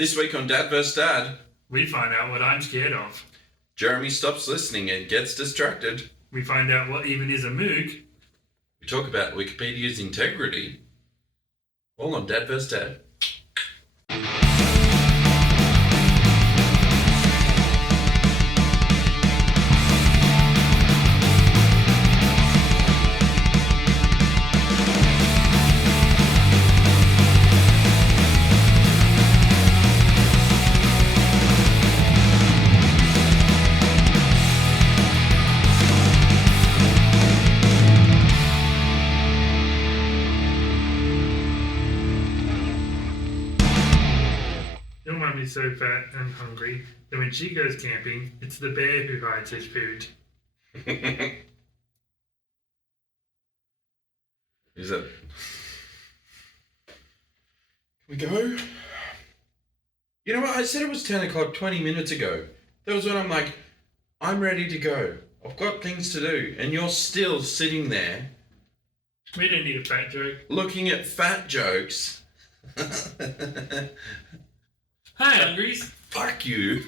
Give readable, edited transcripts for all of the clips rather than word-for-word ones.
This week on Dad vs. Dad, We find out what I'm scared of. Jeremy stops listening and gets distracted. We find out what even is a moog. We talk about Wikipedia's integrity. All on Dad vs. Dad. Your mum is so fat and hungry that when she goes camping, it's the bear who hides his food. Is that... Can we go? You know what? I said it was 10 o'clock 20 minutes ago. That was when I'm like, I'm ready to go. I've got things to do. And you're still sitting there We don't need a fat joke. looking at fat jokes. Hi, hungries. Fuck you.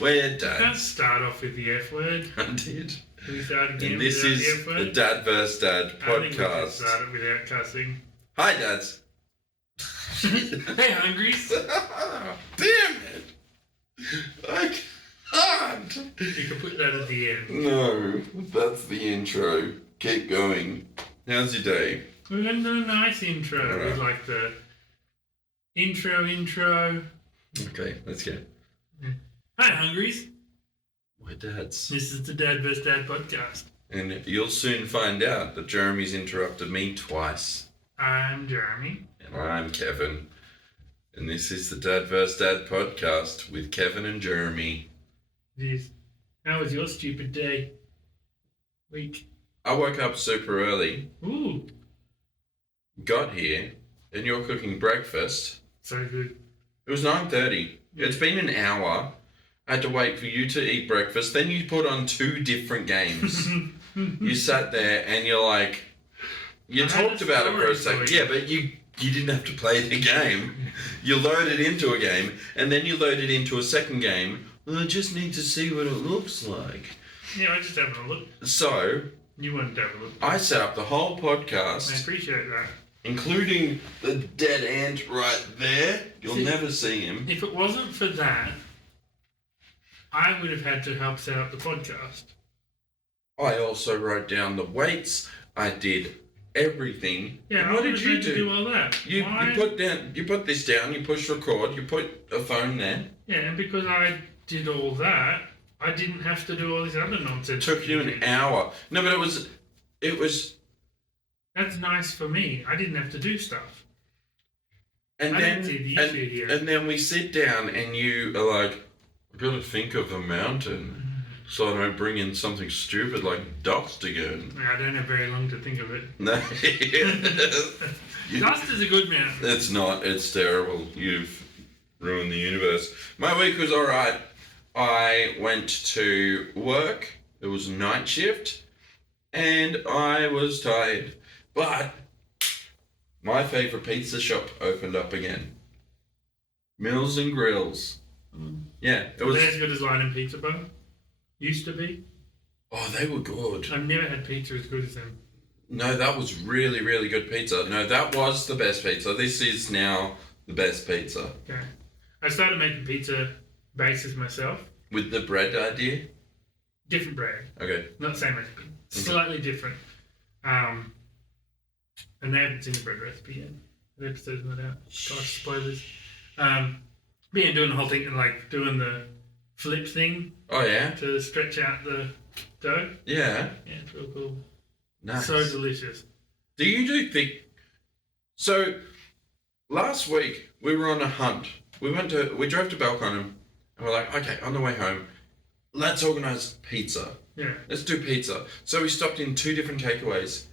We're Can't Dad. start off with the F word. I did. Can we start again And this without is the F the word? Dad vs. Dad I think we should podcast. start it without cussing. Hi, Dads. Hey, hungries. Damn it. I can't. You can put that at the end. No, that's the intro. Keep going. How's your day? We're going to do a nice intro Alright. with like the intro. Okay, let's go. Hi, hungries. We're dads. This is the Dad vs. Dad podcast. And you'll soon find out that Jeremy's interrupted me twice. I'm Jeremy. And I'm Kevin. And this is the Dad vs. Dad podcast with Kevin and Jeremy. Jeez. How was your stupid day? Week. I woke up super early, Ooh, got here, and you're cooking breakfast. so good. It was 9:30. It's been an hour. I had to wait for you to eat breakfast. Then you put on 2 different games. You sat there and you're like, you I had talked a about it for a story second. for you. Yeah, but you didn't have to play the game. You loaded into a game and then you loaded into a second game. Well, I just need to see what it looks like. Yeah, I just having a look. So You wanted to have a look. I set up the whole I podcast, appreciate that. including the dead ant right there. You'll See- never see him. If it wasn't for that, I would have had to help set up the podcast. I also wrote down the weights. I did everything. Yeah, And I what would did have you had to do all that. You Why? put this down. You push record. You put a phone there. Yeah, and because I did all that, I didn't have to do all this other It nonsense. took you an hour. No, but it was, That's nice for me. I didn't have to do stuff. and I then didn't see the issue here. and then we sit down and you are like, I've got to think of a mountain, so I don't bring in something stupid like dust again. I don't have very long to think of it. No, Dust is a good man. it's not. It's terrible. You've ruined the universe. My week was all right. I went to work. It was a night shift, and I was tired. But my favourite pizza shop opened up again. Mills and Grills. Yeah, it was. They're as good as Line and Pizza Bar. Used to be. Oh, they were good. I've never had pizza as good as them. No, that was really, really good pizza. No, that was the best pizza. This is now the best pizza. Okay. I started making pizza bases myself. With the bread idea? Different bread. Okay. Not the same recipe. Slightly different. And they haven't seen the bread recipe yet. The episode's not out. Gosh, spoilers. But yeah, doing the whole thing and like doing the flip thing Oh, yeah? to stretch out the dough. Yeah. Yeah, it's real cool. Nice. So delicious. Do you do thick? So, last week we were on a hunt. We drove to Belconnen and we're like, okay, on the way home, let's organise pizza. Yeah. Let's do pizza. So we stopped in 2 different takeaways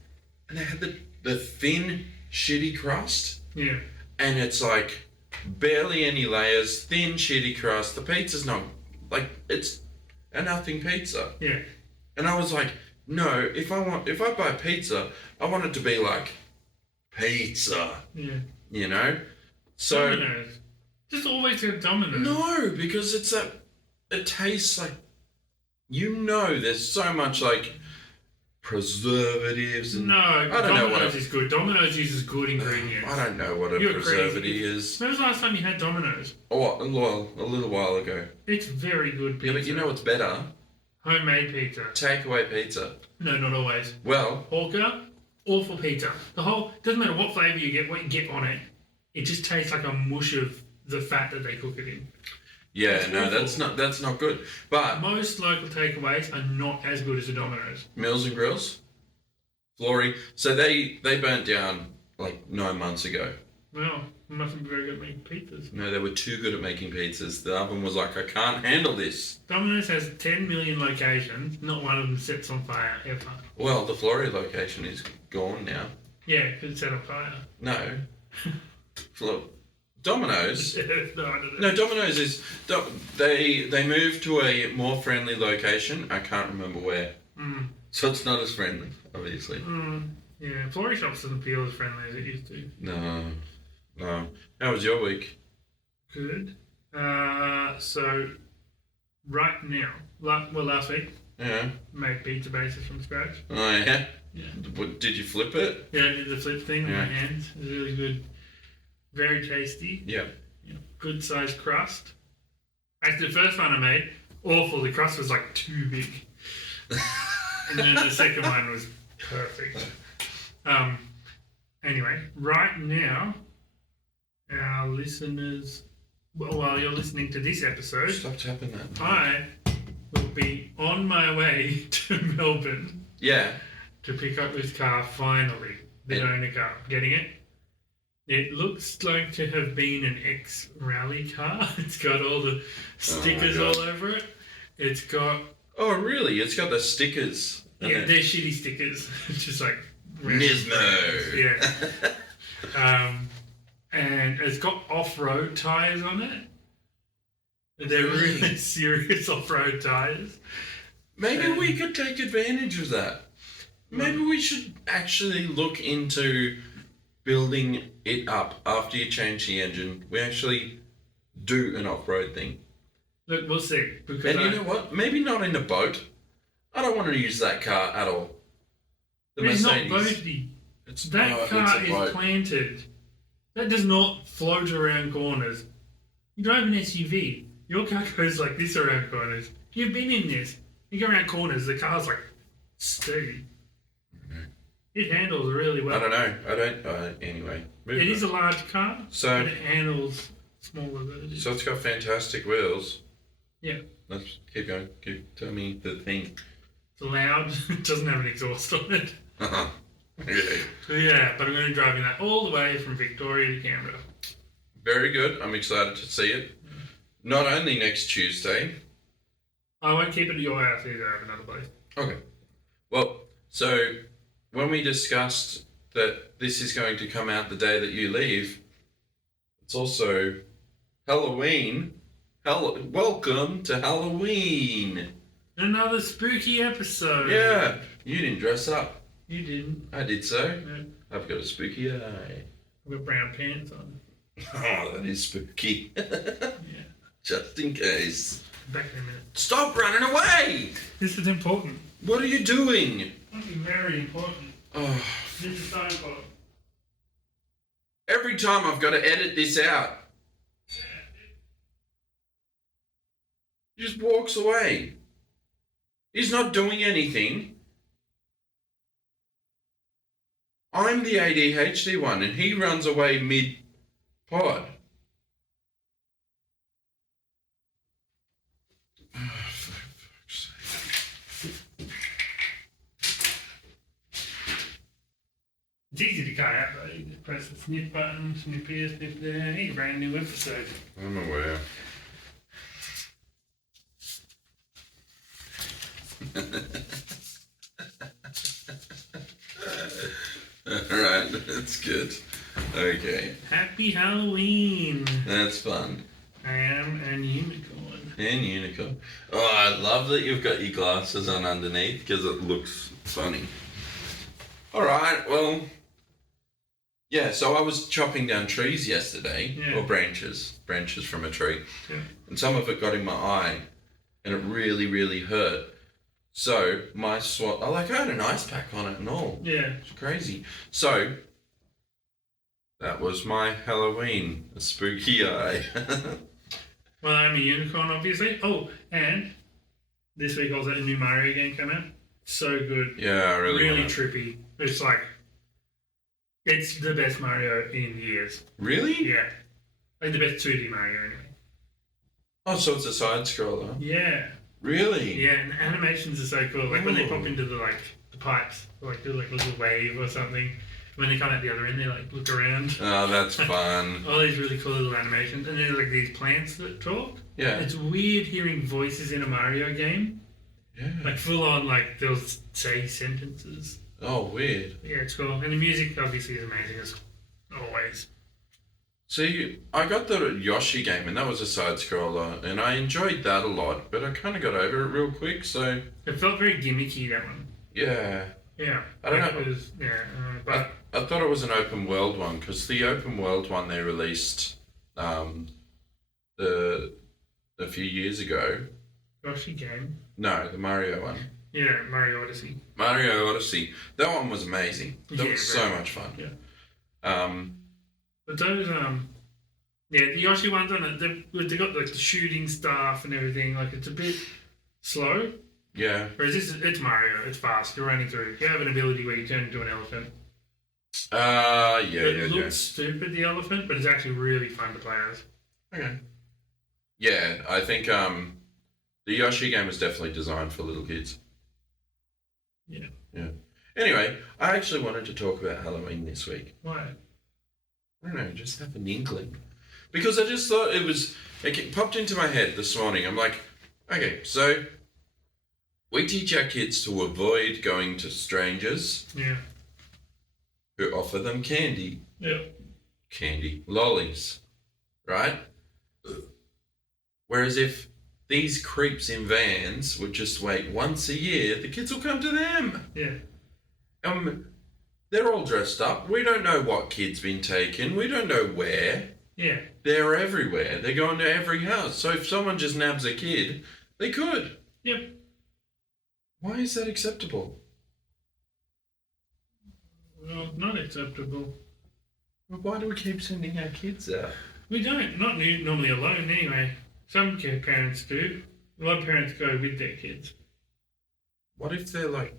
and they had the thin, shitty crust. Yeah. And it's like barely any layers, thin, shitty crust. The pizza's not, like, it's a nothing pizza. Yeah. And I was like, no, if I buy pizza, I want it to be like pizza, Yeah. you know? So, Domino's. Just always get Domino's. No, because it tastes like, there's so much like preservatives and No, I don't know what Domino's is good. Domino's uses good ingredients. I don't know what a You're preservative crazy. is. When was the last time you had Domino's? Oh, well, a little while ago. It's very good pizza. Yeah, but you know what's better? Homemade pizza. Takeaway pizza. No, not always. Well, Hawker, awful pizza. Doesn't matter what flavour you get, what you get on it. It just tastes like a mush of the fat that they cook it in. yeah, It's no, awful. that's not good. But Most local takeaways are not as good as a Domino's. Meals and Grills, Flory. So they burnt down like 9 months ago. Well, it mustn't be very good at making pizzas. No, they were too good at making pizzas. The oven was like, I can't handle this. Domino's has 10 million locations. Not one of them sets on fire ever. Well, the Flory location is gone now. Yeah, because it's set on fire. No. Domino's. No, I don't know. No, Domino's is they moved to a more friendly location. I can't remember where. So it's not as friendly, obviously. Yeah, Flory Shops doesn't feel as friendly as it used to. No. How was your week? Good. So right now, last week, Yeah. made pizza bases from scratch. Oh yeah. Yeah. What, did you flip it? Yeah, I did the flip thing with Yeah. my hands. It was really good. Very tasty. Yeah. Good sized crust. Actually, the first one I made, awful. The crust was like too big. And then the second one was perfect. Anyway, right now, our listeners, while you're listening to this episode, Stop tapping that. I will be on my way to Melbourne Yeah. to pick up this car finally. The owner car. Getting it? It looks like to have been an ex-rally car. It's got all the stickers God. all over it. It's got... Oh really? It's got the stickers. Yeah, they're shitty stickers. It's just like... Nismo. Yeah. And it's got off-road tyres on it. They're really serious off-road tyres. Maybe we could take advantage of that. Maybe we should actually look into building it up after you change the engine. We actually do an off-road thing. Look, we'll see. Because And you know what? Maybe not in a boat. I don't want to use that car at all. The it's not Mercedes. boaty. It's That car it's a is boat. planted. That does not float around corners. You drive an SUV. Your car goes like this around corners. You've been in this. You go around corners, the car's like sturdy. It handles really well. I don't know. Anyway. It is a large car, So- but it handles smaller versions. So it's got fantastic wheels. Yeah. Let's keep going. Tell me the thing. It's loud. It doesn't have an exhaust on it. Okay. So yeah, but I'm going to be driving that all the way from Victoria to Canberra. Very good. I'm excited to see it. Not only next Tuesday. I won't keep it at your house either. I have another place. Okay. Well, so when we discussed that this is going to come out the day that you leave, it's also Halloween. Welcome to Halloween. Another spooky episode. Yeah, you didn't dress up. You didn't. I did so. No. I've got a spooky eye. I've got brown pants on. Oh, that is spooky. Yeah. Just in case. Back in a minute. Stop running away! This is important. What are you doing? Something very important. Oh, This is so important. every time I've got to edit this out. He just walks away. He's not doing anything. I'm the ADHD one, and he runs away mid-pod. Oh, for fuck's sake. It's easy to cut out though. You just press the snip button, snip here, snip there. Hey, brand new episode. I'm aware. Alright, that's good. Okay, Happy Halloween. that's fun. I am an unicorn. And unicorn. Oh, I love that you've got your glasses on underneath because it looks funny. Alright, well, Yeah, so I was chopping down trees yesterday, Yeah. or branches from a tree, Yeah. and some of it got in my eye, and it really, really hurt. So my I had an ice pack on it and all. Yeah. It's crazy. So that was my Halloween, a spooky eye. Well, I'm a unicorn, obviously. Oh, and this week also a new Mario game came out. So good. Yeah, I really wanna- trippy. It's like it's the best Mario in years. Really? Yeah, like the best 2D Mario anyway. Oh, so it's a side scroller. Yeah, Really? yeah, and animations are so cool. Like when they Ooh. pop into the pipes, like do like a little wave or something. When they come out the other end, they like look around. Oh, that's fun. All these really cool little animations, and there's like these plants that talk. Yeah. It's weird hearing voices in a Mario game. Yeah. Like full on, like they'll say sentences. Oh, weird. Yeah, it's cool, and the music obviously is amazing as always. See, I got the Yoshi game, and that was a side scroller, and I enjoyed that a lot, but I kind of got over it real quick, so. It felt very gimmicky, that one. Yeah. Yeah. I don't know. It was, but I thought it was an open world one, because the open world one they released a few years ago. Yoshi game. No, the Mario one. Yeah, Mario Odyssey. Mario Odyssey. That one was amazing. That Yeah, was so very much fun. Yeah. But those the Yoshi ones on it, they got like the shooting stuff and everything. Like it's a bit slow. Yeah. Whereas it's Mario. It's fast. You're running through. You have an ability where you turn into an elephant. It looks stupid, the elephant, but it's actually really fun to play as. Okay. Yeah, I think the Yoshi game was definitely designed for little kids. Yeah. Yeah. Anyway, I actually wanted to talk about Halloween this week. Why? I don't know, just have an inkling. Because I just thought it popped into my head this morning. I'm like, okay, so we teach our kids to avoid going to strangers Yeah. who offer them candy. Yeah. Lollies, right? Whereas if these creeps in vans would just wait once a year, the kids will come to them. Yeah. They're all dressed up. We don't know what kid's been taken. We don't know where. Yeah. They're everywhere. They're going to every house. So if someone just nabs a kid, they could. Yep. Why is that acceptable? Well, not acceptable. Well, why do we keep sending our kids out? We don't. Not normally alone, anyway. Some parents do. A lot of parents go with their kids. What if they're like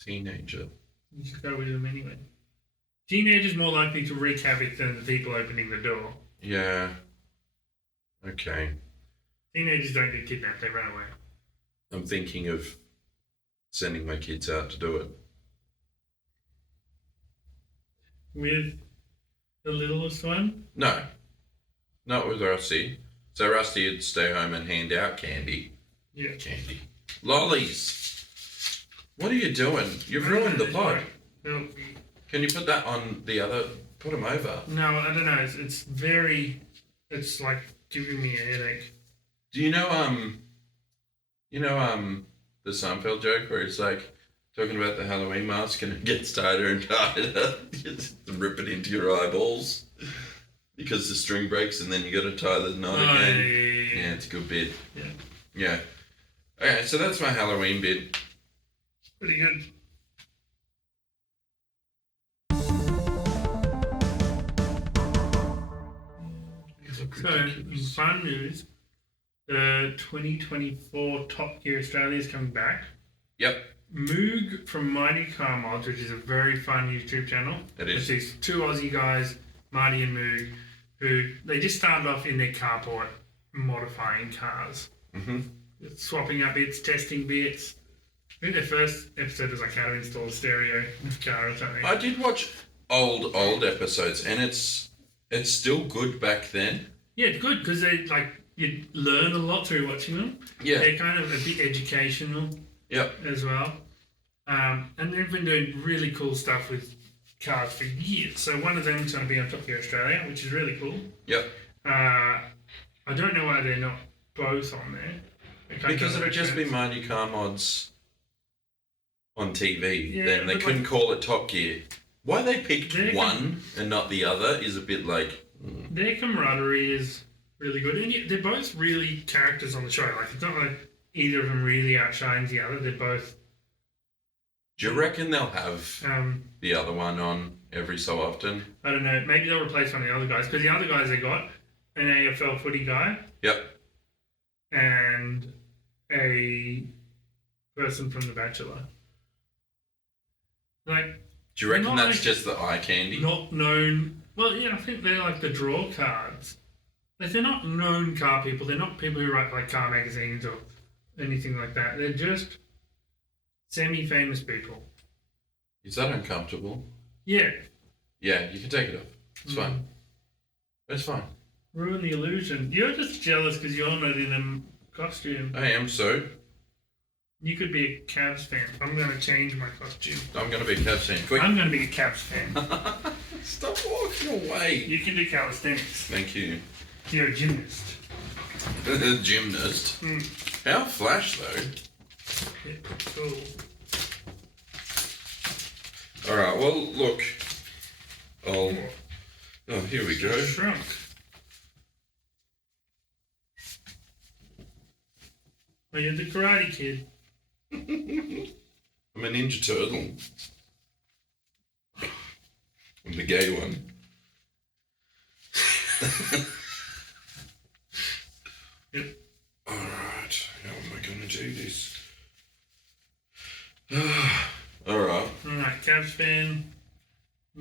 teenager? You just go with them anyway. Teenagers more likely to wreak havoc than the people opening the door. Yeah. Okay. Teenagers don't get kidnapped, they run away. I'm thinking of sending my kids out to do it. With the littlest one? No. Not with Rusty. So Rusty would stay home and hand out candy. Yeah. Candy. Lollies! What are you doing? You've ruined the pod. No, Can you put that on the other... Put them over. no, I don't know. It's very... It's like giving me a headache. Do you know, the Seinfeld joke where it's like talking about the Halloween mask and it gets tighter and tighter? You just rip it into your eyeballs because the string breaks and then you got to tie the knot again. Yeah, it's a good bit. Yeah. Yeah. Okay, so that's my Halloween bit. Pretty good. So, in fun news, the 2024 Top Gear Australia is coming back. Yep. Moog from Mighty Car Mods, which is a very fun YouTube channel. It is. It's these two Aussie guys, Marty and Moog, who they just started off in their carport modifying cars. Mm-hmm. Swapping out bits, testing bits. I think their first episode was like how to install a stereo in a car or something. I did watch old episodes and it's still good back then. Yeah, it's good because they you learn a lot through watching them. Yeah. They're kind of a bit educational. Yep. As well. And they've been doing really cool stuff with cars for years. So one of them is going to be on Top Gear Australia, which is really cool. Yep. I don't know why they're not both on there. Because it would just be Mighty Car Mods on TV. Yeah, then they but couldn't call it Top Gear. Why they picked They're one and not the other is a bit like. Their camaraderie is really good, and yet they're both really characters on the show. Like, it's not like either of them really outshines the other. They're both. Do you reckon they'll have the other one on every so often? I don't know. Maybe they'll replace one of the other guys, because the other guys they got an AFL footy guy. Yep. And a person from The Bachelor. Like, do you reckon that's like, just the eye candy? Not known. Well, yeah, I think they're like the draw cards. Like, they're not known car people. They're not people who write like car magazines or anything like that. They're just semi-famous people. Is that uncomfortable? Yeah. Yeah, you can take it off. It's fine. It's fine. Ruin the illusion. You're just jealous because you're not in a costume. I am so. You could be a Cavs fan. I'm going to change my costume. I'm going to be a Cavs fan. Quick. I'm going to be a Cavs fan. Stop walking away. You can do calisthenics. Thank you. You're a gymnast. A gymnast. How flash though? Yeah, cool. Alright, well, look. Oh, here we go. Shrunk. Oh, you're the Karate Kid. I'm a Ninja Turtle. I'm the gay one. Yep. Alright, how am I going to do this? Alright. Alright, Cavs fan.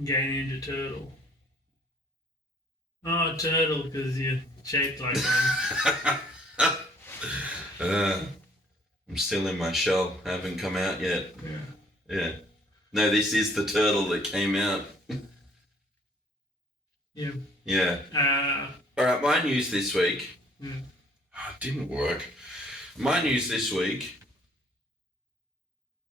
Gay Ninja Turtle. Oh, turtle, because you're shaped like one. I'm still in my shell. I haven't come out yet. Yeah. Yeah. No, this is the turtle that came out. Yeah. Yeah. Alright, my news this week. Yeah. Oh, it didn't work. My news this week.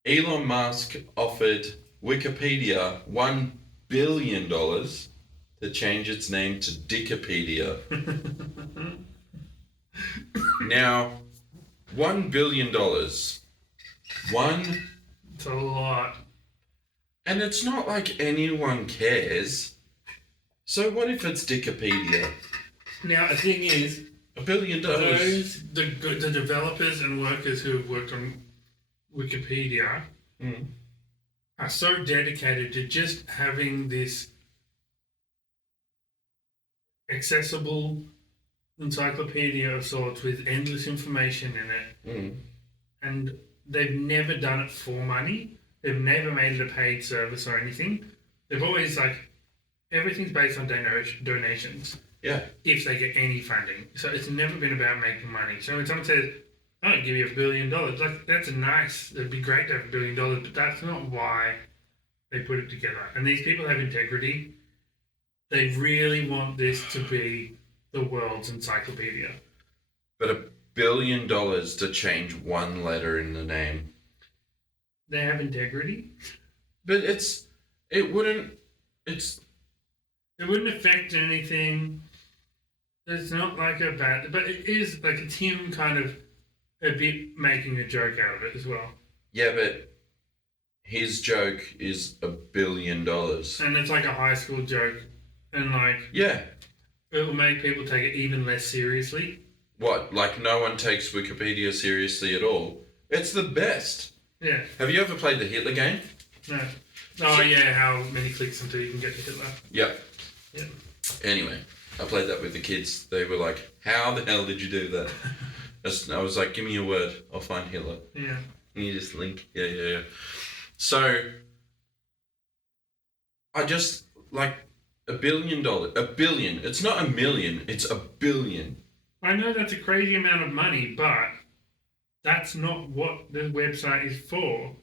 Elon Musk offered Wikipedia $1 billion to change its name to Dickipedia. Now, $1 billion. One. It's a lot. And it's not like anyone cares. So what if it's Dickipedia? Now, the thing is, $1 billion. the developers and workers who have worked on Wikipedia are so dedicated to just having this accessible encyclopedia of sorts with endless information in it. And they've never done it for money. They've never made it a paid service or anything. They've always, like, everything's based on donations. Yeah. If they get any funding. So it's never been about making money. So when someone says, I'll give you $1 billion, like, that's nice. It'd be great to have $1 billion, but that's not why they put it together. And these people have integrity. They really want this to be the world's encyclopedia. But $1 billion to change one letter in the name. They have integrity. But it wouldn't affect anything. It's not like a bad, but it is like it's him kind of a bit making a joke out of it as well. Yeah, but his joke is $1 billion. And it's like a high school joke. And like, yeah, it will make people take it even less seriously. What? Like no one takes Wikipedia seriously at all? It's the best. Yeah. Have you ever played the Hitler game? No. Oh yeah, how many clicks until you can get to Hitler? Yep. Yeah. Anyway, I played that with the kids. They were like, "How the hell did you do that?" I was like, "Give me a word, I'll find Hitler." Yeah. And you just link. Yeah. So I just like $1 billion. $1 billion. It's not a million. It's $1 billion. I know that's a crazy amount of money, but that's not what the website is for.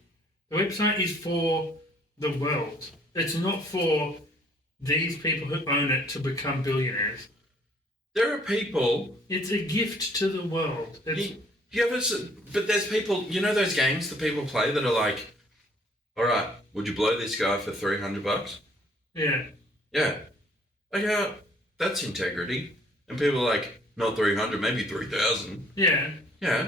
The website is for the world. It's not for these people who own it to become billionaires. There are people. It's a gift to the world. But there's people. You know those games that people play that are like, "All right, would you blow this guy for $300?" Yeah. Yeah. Like, that's integrity. And people are like, not 300, maybe 3,000. Yeah. Yeah.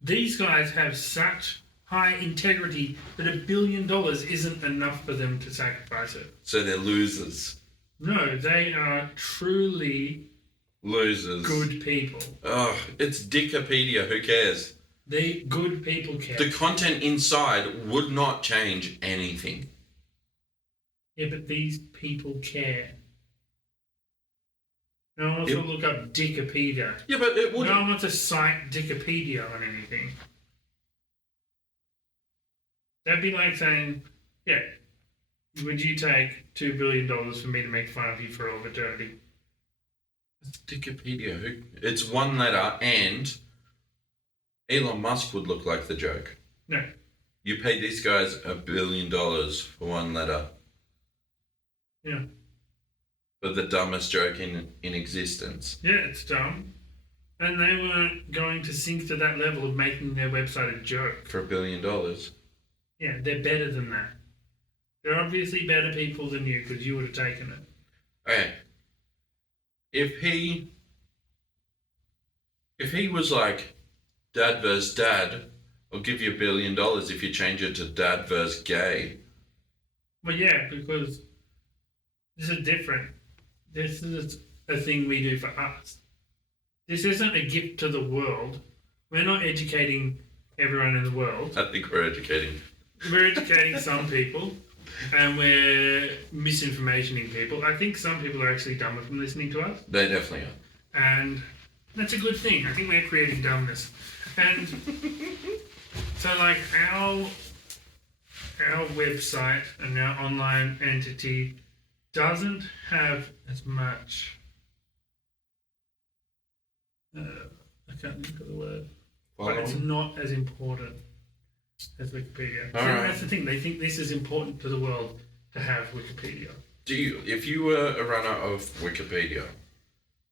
These guys have such high integrity that $1 billion isn't enough for them to sacrifice it. So they're losers. No, they are truly Losers. good people. Oh, it's Dickopedia. Who cares? They good people care. The content inside would not change anything. Yeah, but these people care. No one wants to look up Dickopedia. Yeah, but it would. No one wants to cite Dickopedia on anything. That'd be like saying, yeah, would you take $2 billion for me to make fun of you for all eternity? It's Dickopedia. It's one letter, and Elon Musk would look like the joke. No. You paid these guys $1 billion for one letter. Yeah. For the dumbest joke in existence. Yeah, it's dumb. And they weren't going to sink to that level of making their website a joke. For $1 billion. Yeah, they're better than that. They're obviously better people than you because you would have taken it. Okay. If he was like dad versus dad, I'll give you $1 billion if you change it to dad versus gay. Well, yeah, because this is different. This is a thing we do for us. This isn't a gift to the world. We're not educating everyone in the world. I think we're educating. We're educating some people, and we're misinformationing people. I think some people are actually dumber from listening to us, They definitely are. and that's a good thing. I think we're creating dumbness. And so, like, our website and our online entity doesn't have as much. I can't think of the word. But it's not as important as Wikipedia. All right. That's the thing. They think this is important to the world to have Wikipedia. If you were a runner of Wikipedia,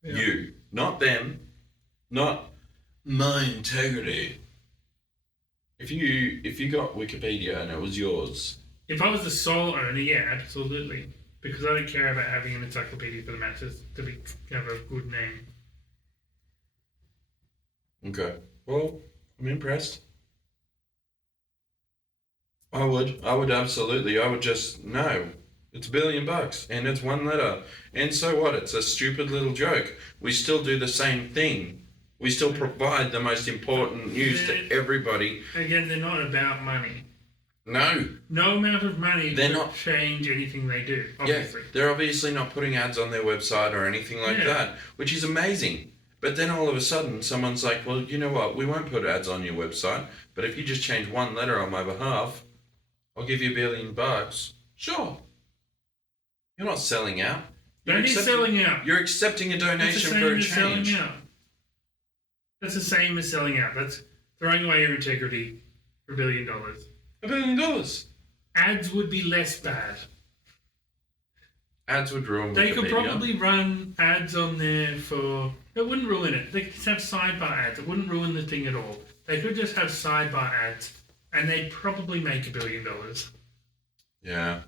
you, not them, not my integrity. If you got Wikipedia and it was yours. If I was the sole owner, yeah, absolutely. Because I don't care about having an encyclopedia for the masses to have a good name. Okay. Well, I'm impressed. I would absolutely. I would just, no. It's $1 billion and it's one letter. And so what? It's a stupid little joke. We still do the same thing. We still provide the most important news to everybody. Again, they're not about money. No. No amount of money They're will not change anything they do, obviously. Yeah, they're obviously not putting ads on their website or anything like that, which is amazing. But then all of a sudden, someone's like, well, you know what? We won't put ads on your website, but if you just change one letter on my behalf, I'll give you $1 billion. Sure. You're not selling out. Don't be selling out. You're accepting a donation for a change. Selling out. That's the same as selling out. That's throwing away your integrity for $1 billion. $1 billion. Ads would be less bad. Ads would ruin They Wikipedia. could probably run ads on there for... It wouldn't ruin it. They could just have sidebar ads. It wouldn't ruin the thing at all. They could just have sidebar ads, and they'd probably make $1 billion. Yeah.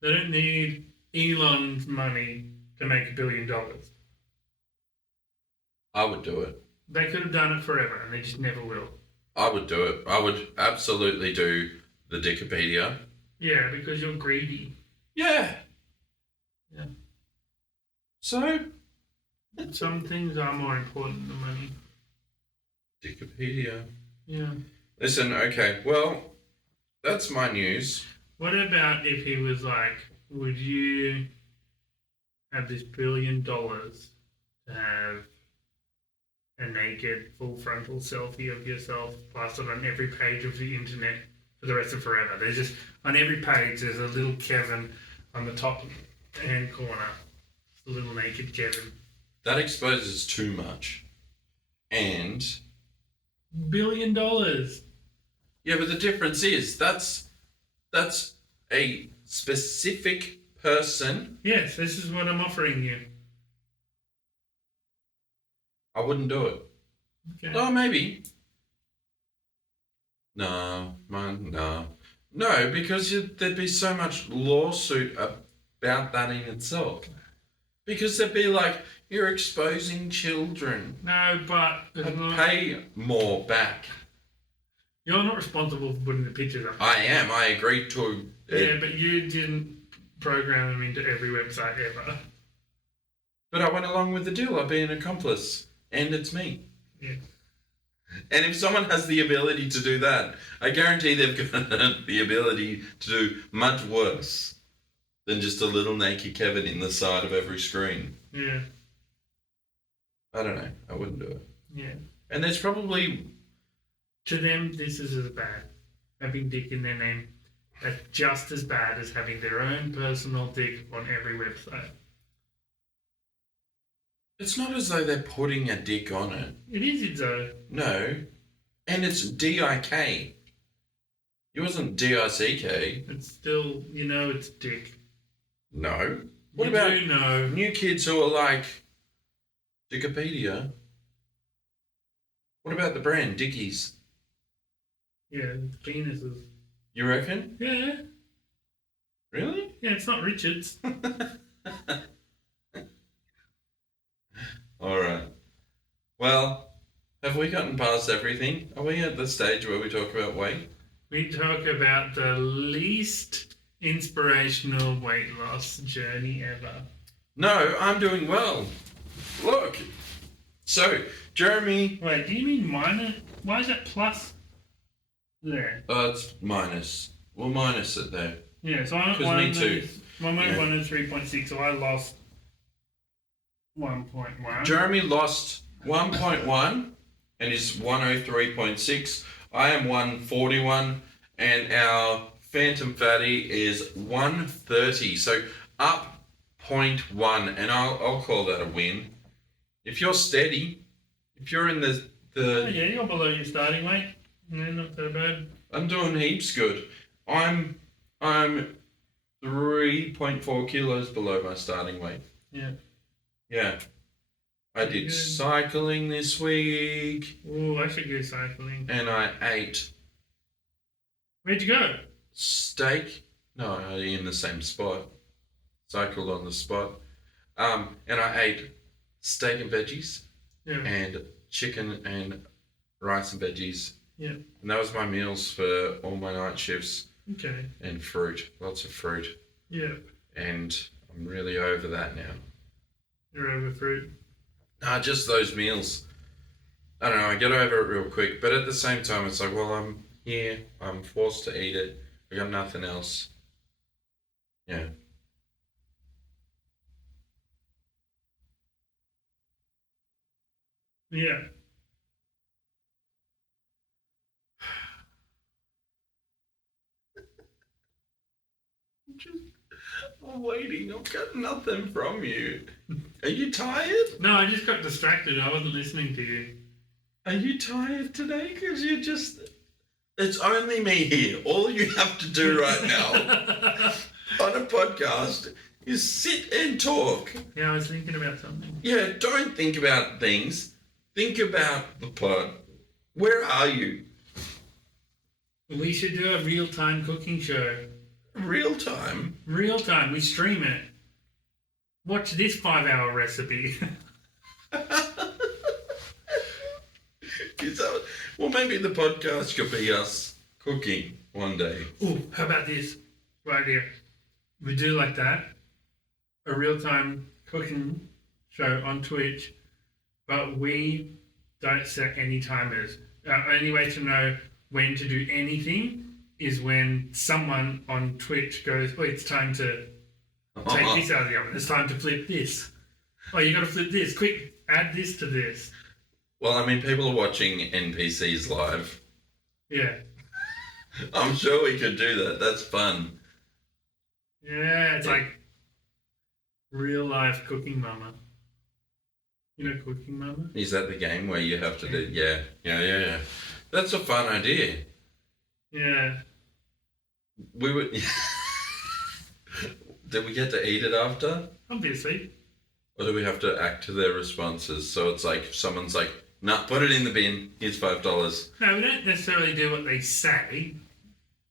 They don't need Elon's money to make $1 billion. I would do it. They could have done it forever, and they just never will. I would do it. I would absolutely do the Dickopedia. Yeah, because you're greedy. Yeah. Yeah. So? Some things are more important than money. Dickopedia. Yeah. Listen, okay, well, that's my news. What about if he was like, would you have this $1 billion to have a naked full frontal selfie of yourself plastered on every page of the internet for the rest of forever? There's just, on every page, there's a little Kevin on the top hand corner. The little naked Kevin. That exposes too much. And... $1 billion. Yeah, but the difference is, that's a specific person. Yes, this is what I'm offering you. I wouldn't do it. Okay. Oh, maybe. No, no. No, because there'd be so much lawsuit about that in itself. Because they'd be like, you're exposing children. No, but... I'd pay more back. You're not responsible for putting the pictures up. I am. I agreed to. Yeah, but you didn't program them into every website ever. But I went along with the deal. I've been an accomplice, and it's me. Yeah. And if someone has the ability to do that, I guarantee they've got the ability to do much worse than just a little naked Kevin in the side of every screen. Yeah. I don't know. I wouldn't do it. Yeah. And there's probably... To them, this is as bad. Having dick in their name. That's just as bad as having their own personal dick on every website. It's not as though they're putting a dick on it. It is, though. No. And it's D-I-K. It wasn't D-I-C-K. It's still, it's dick. No. What You about do know. new kids who are like Dickopedia? What about the brand Dickies? Yeah, it's penises. You reckon? Yeah. Really? Yeah, it's not Richards. All right. Well, have we gotten past everything? Are we at the stage where we talk about weight? We talk about the least inspirational weight loss journey ever. No, I'm doing well. Look. So, Jeremy... Wait, do you mean minus? Why is that plus there? it's minus. We'll minus it there. Yeah, so I'm at 'Cause me too. I'm at 103.6, so I lost 1.1. Jeremy lost 1.1 and is 103.6. I am 141 and our Phantom Fatty is 130. So up 0.1, and I'll call that a win. If you're steady, if you're in the Oh, yeah, you're below your starting weight. No, not so bad. I'm doing heaps good. I'm 3.4 kilos below my starting weight. Yeah. Yeah. I did Good. cycling this week Oh, I should go cycling. and I ate Where'd you go? steak. No, in the same spot. Cycled on the spot. And I ate steak and veggies Yeah. and chicken and rice and veggies. Yeah. And that was my meals for all my night shifts. Okay. And fruit. Lots of fruit. Yeah. And I'm really over that now. You're over fruit. Nah, just those meals. I don't know, I get over it real quick. But at the same time, it's like, well, I'm here. I'm forced to eat it. I got nothing else. Yeah. Yeah. I'm waiting. I've got nothing from you. Are you tired? No, I just got distracted. I wasn't listening to you. Are you tired today? Because you're just... It's only me here. All you have to do right now on a podcast is sit and talk. Yeah, I was thinking about something. Yeah, don't think about things. Think about the pod. Where are you? We should do a real-time cooking show. Real time? Real time. We stream it. Watch this 5-hour recipe. Is that, well, maybe the podcast could be us cooking one day. Ooh, how about this? Right here. We do like that. A real-time cooking show on Twitch, but we don't set any timers. Our only way to know when to do anything is when someone on Twitch goes, oh, it's time to take this out of the oven. It's time to flip this. Oh, you got to flip this. Quick, add this to this. Well, I mean, people are watching NPCs live. Yeah. I'm sure we could do that. That's fun. Yeah, it's like real life Cooking Mama. You know Cooking Mama? Is that the game where you have to do... Yeah. That's a fun idea. Yeah. We would... Did we get to eat it after? Obviously. Or do we have to act to their responses? So it's like, if someone's like, nah, put it in the bin, here's $5. No, we don't necessarily do what they say.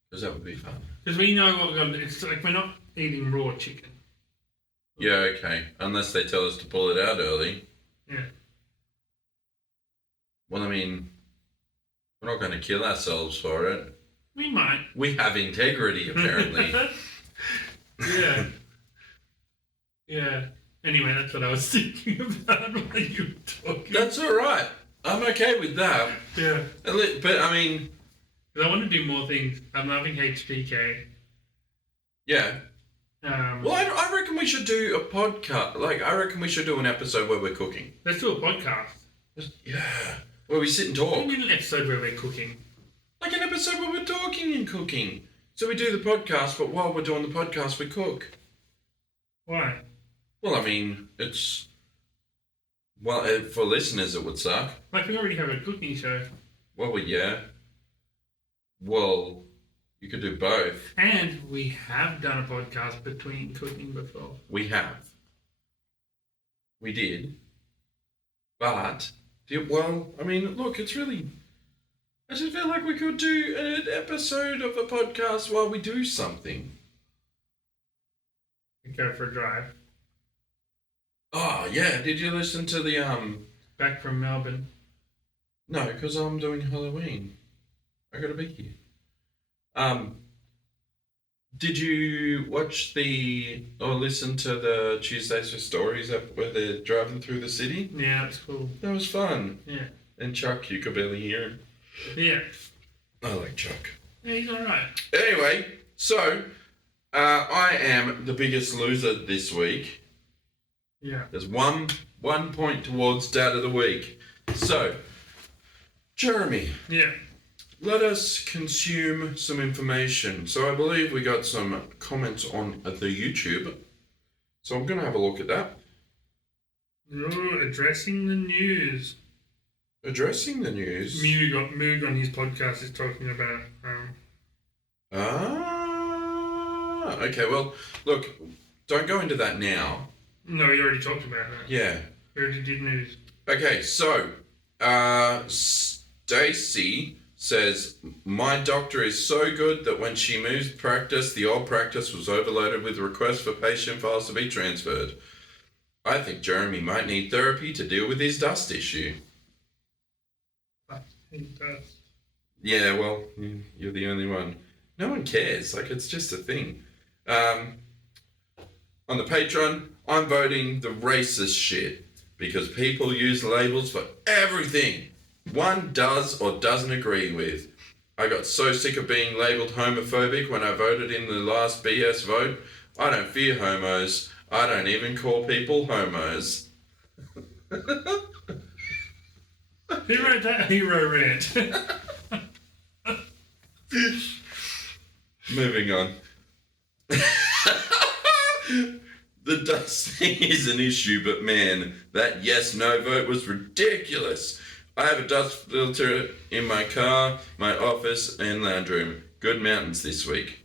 Because that would be fun. Because we know what we're going to do. It's like we're not eating raw chicken. Yeah, okay. Unless they tell us to pull it out early. Yeah. Well, I mean, We're not going to kill ourselves for it. We might. We have integrity, apparently. Yeah. Yeah. Anyway, that's what I was thinking about while you were talking. That's all right. I'm okay with that. Yeah. But, I mean... Because I want to do more things. I'm loving HPK. Yeah. Well, I reckon we should do a podcast. Like, I reckon we should do an episode where we're cooking. Let's do a podcast. Yeah. Where we sit and talk. We need an episode where we're cooking. Like an episode where we're talking and cooking. So we do the podcast, but while we're doing the podcast, we cook. Why? Well, I mean, it's... Well, for listeners, it would suck. Like, we already have a cooking show. Well, yeah. Well, you could do both. And we have done a podcast between cooking before. We have. We did. But, well, I mean, look, it's really... I just feel like we could do an episode of a podcast while we do something. We go for a drive. Oh, yeah. Did you listen to the, Back from Melbourne. No, because I'm doing Halloween. I gotta be here. Did you watch or listen to the Tuesdays for Stories where they're driving through the city? Yeah, that's cool. That was fun. Yeah. And Chuck, you could barely hear him. Yeah. I like Chuck. Yeah, he's alright. Anyway, so, I am the biggest loser this week. Yeah. There's one point towards Dad of the Week. So, Jeremy. Yeah. Let us consume some information. So I believe we got some comments on the YouTube. So I'm going to have a look at that. Ooh, addressing the news. Addressing the news. Moog on his podcast is talking about... okay, well, look, don't go into that now. No, you already talked about that. Yeah. We already did news. Okay, so, Stacy says, my doctor is so good that when she moved practice, the old practice was overloaded with requests for patient files to be transferred. I think Jeremy might need therapy to deal with his dust issue. Dust. Yeah, well, you're the only one. No one cares. Like, it's just a thing. On the Patreon, I'm voting the racist shit because people use labels for everything one does or doesn't agree with. I got so sick of being labelled homophobic when I voted in the last BS vote. I don't fear homos. I don't even call people homos. Who wrote that hero rant? Moving on. The dust thing is an issue, but man, that yes-no vote was ridiculous. I have a dust filter in my car, my office, and lounge room. Good mountains this week.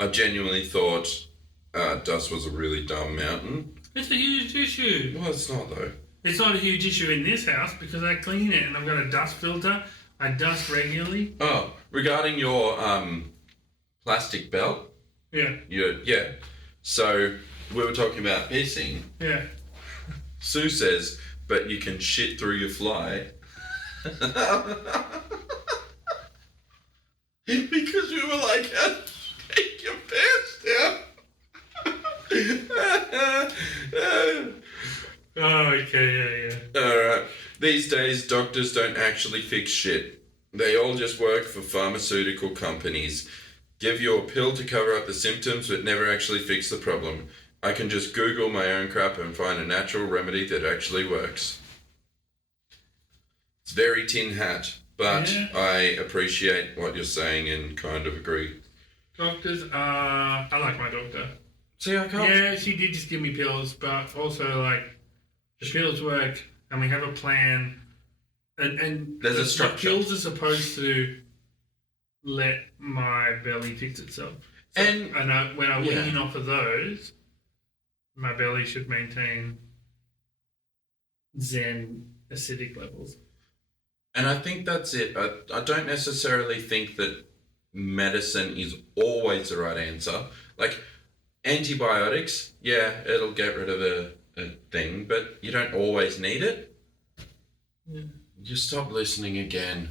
I genuinely thought dust was a really dumb mountain. It's a huge issue. Well, it's not, though. It's not a huge issue in this house because I clean it and I've got a dust filter. I dust regularly. Oh, regarding your plastic belt? Yeah. Yeah. So, we were talking about pissing. Yeah. Sue says, but you can shit through your fly. Because we were like, take your pants down. Oh, okay, yeah. Alright. These days, doctors don't actually fix shit. They all just work for pharmaceutical companies. Give you a pill to cover up the symptoms, but never actually fix the problem. I can just Google my own crap and find a natural remedy that actually works. It's very tin hat, but yeah. I appreciate what you're saying and kind of agree. Doctors are... I like my doctor. See, I can't... Yeah, she did just give me pills, but also, like, the pills work, and we have a plan, and there's a structure. The pills are supposed to let my belly fix itself. So, and when I wean off of those, my belly should maintain zen acidic levels. And I think that's it. I don't necessarily think that medicine is always the right answer. Like, antibiotics, yeah, it'll get rid of a thing, but you don't always need it. Yeah. You stop listening again.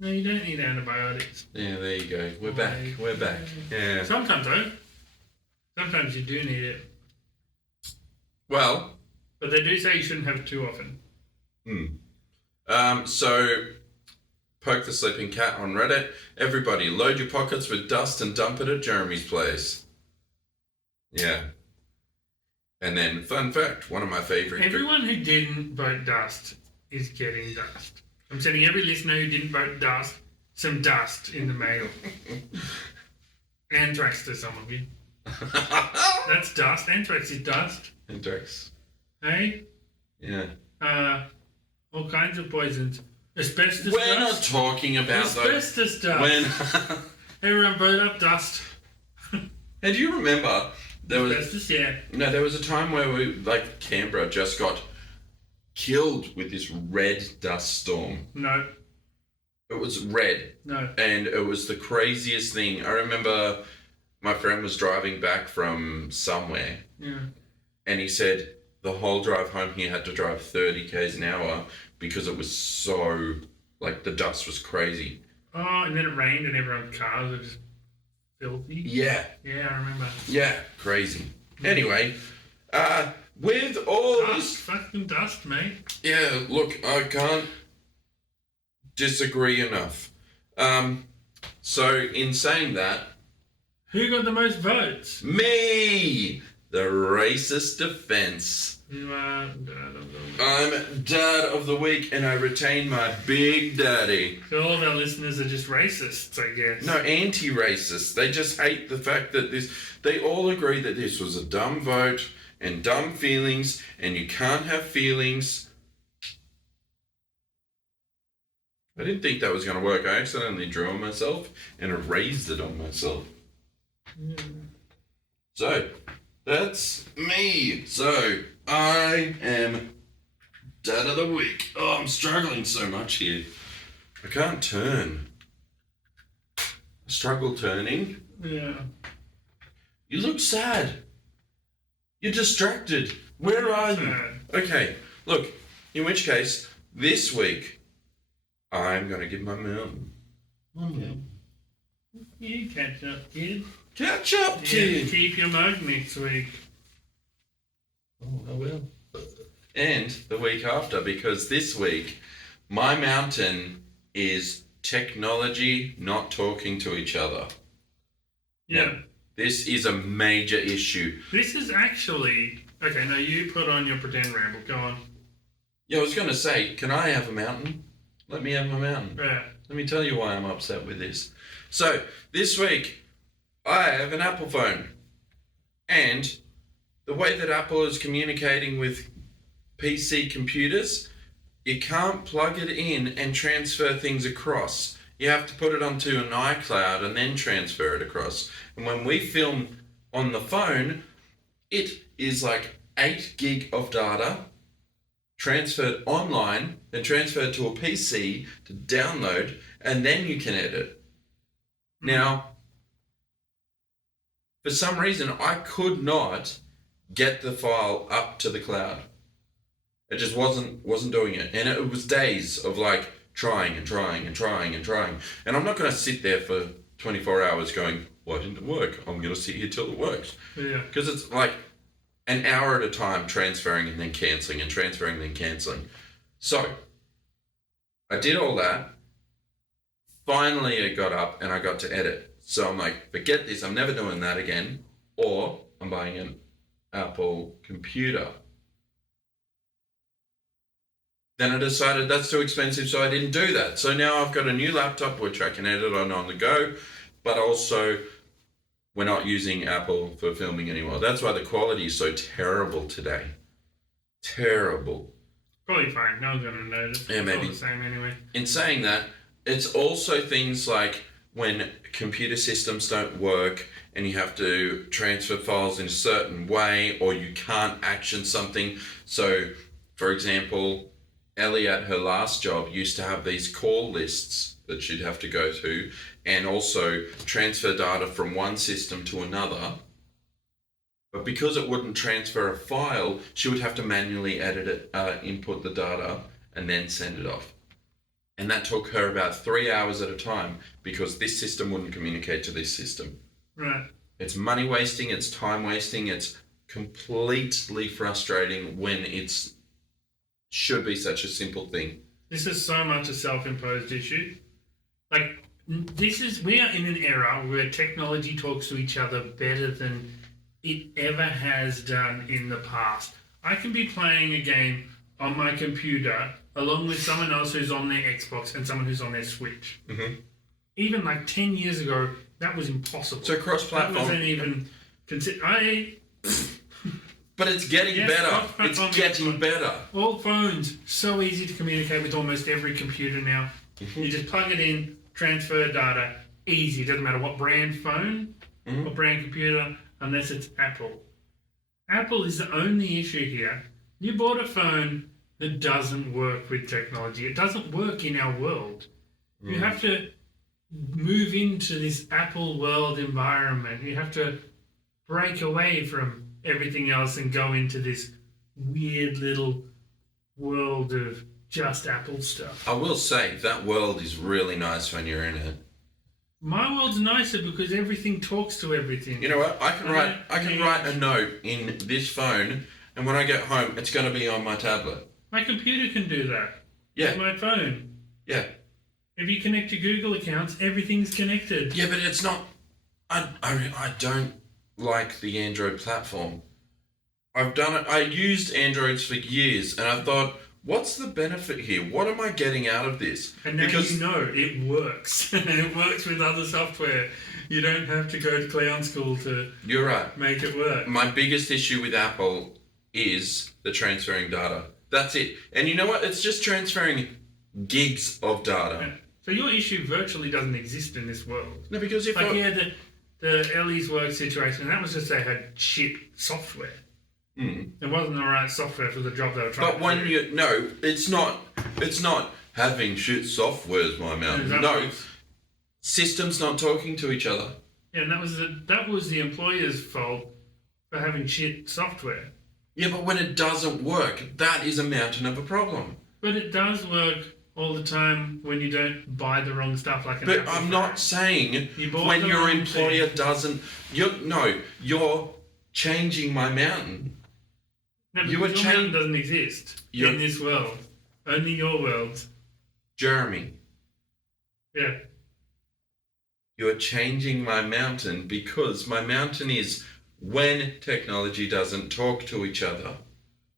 No, you don't need antibiotics. Yeah, there you go. We're back. We're back. Yeah. Sometimes, though. Sometimes you do need it. Well. But they do say you shouldn't have it too often. So, Poke the Sleeping Cat on Reddit. Everybody, load your pockets with dust and dump it at Jeremy's place. Yeah. And then, fun fact, one of my favourite... Everyone who didn't vote dust is getting dust. I'm sending every listener who didn't vote dust some dust in the mail. Anthrax to some of you. That's dust. Anthrax is dust. Anthrax. Hey? Yeah. All kinds of poisons. Asbestos We're dust. not talking about Asbestos dust. When... Everyone vote up dust. And do you remember... Asbestos, yeah. No, there was a time where Canberra just got killed with this red dust storm. No. It was red. No. And it was the craziest thing. I remember my friend was driving back from somewhere. Yeah. And he said the whole drive home he had to drive 30 k's an hour because it was so, the dust was crazy. Oh, and then it rained and everyone's cars were just filthy. Yeah. Yeah, I remember. Yeah, crazy. Anyway, with all this... Fucking dust, mate. Yeah, look, I can't disagree enough. So, in saying that... Who got the most votes? Me! The racist defense. You are dad of the week. I'm dad of the week and I retain my big daddy. So all of our listeners are just racists, I guess. No, anti-racist. They just hate the fact that this... They all agree that this was a dumb vote and dumb feelings and you can't have feelings. I didn't think that was going to work. I accidentally drew on myself and erased it on myself. So, that's me. So, I am dad of the week. Oh, I'm struggling so much here. I can't turn. I struggle turning. Yeah. You look sad. You're distracted. Where are you? Okay, look, in which case, this week, I'm going to give my mountain. You catch up, kid. Catch up, kid. Keep your mug next week. Oh, I will. And the week after, because this week, my mountain is technology not talking to each other. Yeah. Now, this is a major issue. This is actually... Okay, now you put on your pretend ramble. Go on. Yeah, I was going to say, can I have a mountain? Let me have my mountain. Yeah. Let me tell you why I'm upset with this. So, this week, I have an Apple phone. And the way that Apple is communicating with PC computers, you can't plug it in and transfer things across. You have to put it onto an iCloud and then transfer it across. And when we film on the phone, it is 8 gig of data transferred online, then transferred to a PC to download, and then you can edit. Now, for some reason, I could not get the file up to the cloud. It just wasn't doing it. And it was days of trying and trying and trying and trying. And I'm not going to sit there for 24 hours going, why didn't it work? I'm going to sit here till it works. Yeah. Because it's an hour at a time transferring and then cancelling and transferring and then cancelling. So, I did all that. Finally, it got up and I got to edit. So I'm like, forget this. I'm never doing that again. Or I'm buying an Apple computer. Then I decided that's too expensive, so I didn't do that. So now I've got a new laptop which I can edit on the go, but also we're not using Apple for filming anymore. That's why the quality is so terrible today. Terrible. Probably fine. No one's going to notice. Yeah, maybe. It's all the same anyway. In saying that, it's also things like when computer systems don't work and you have to transfer files in a certain way or you can't action something. So, for example, Ellie at her last job used to have these call lists that she'd have to go to and also transfer data from one system to another. But because it wouldn't transfer a file, she would have to manually edit it, input the data, and then send it off. And that took her about 3 hours at a time because this system wouldn't communicate to this system. Right. It's money wasting, it's time wasting, it's completely frustrating when it's should be such a simple thing. This is so much a self-imposed issue. Like, we are in an era where technology talks to each other better than it ever has done in the past. I can be playing a game on my computer along with someone else who's on their Xbox and someone who's on their Switch. Mm-hmm. Even like 10 years ago, that was impossible. So cross-platform. That wasn't even But it's getting better. It's getting better. All phones, so easy to communicate with almost every computer now. Mm-hmm. You just plug it in, transfer data, easy. It doesn't matter what brand phone or brand computer, unless it's Apple. Apple is the only issue here. You bought a phone that doesn't work with technology. It doesn't work in our world. You have to move into this Apple world environment. You have to break away from everything else and go into this weird little world of just Apple stuff. I will say that world is really nice when you're in it. My world's nicer because everything talks to everything. You know what? I can write a note in this phone, and when I get home, it's going to be on my tablet. My computer can do that. Yeah. With my phone. Yeah. If you connect to Google accounts, everything's connected. Yeah, but it's not. I don't like the Android platform. I've done it. I used Androids for years, and I thought, what's the benefit here? What am I getting out of this? And now you know it works. It works with other software. You don't have to go to clown school to You're right. make it work. My biggest issue with Apple is the transferring data. That's it. And you know what? It's just transferring gigs of data. Yeah. So your issue virtually doesn't exist in this world. No, because if the Ellie's work situation, that was just they had shit software. It wasn't the right software for the job they were trying to do. But when it's not having shit software is my mountain. No, systems not talking to each other. Yeah, and that was the employer's fault for having shit software. Yeah, but when it doesn't work, that is a mountain of a problem. But it does work all the time when you don't buy the wrong stuff like an But Apple I'm phone. not saying when your employer doesn't. You're changing my mountain. No, because your mountain doesn't exist in this world. Only your world. Jeremy. Yeah. You're changing my mountain because my mountain is when technology doesn't talk to each other.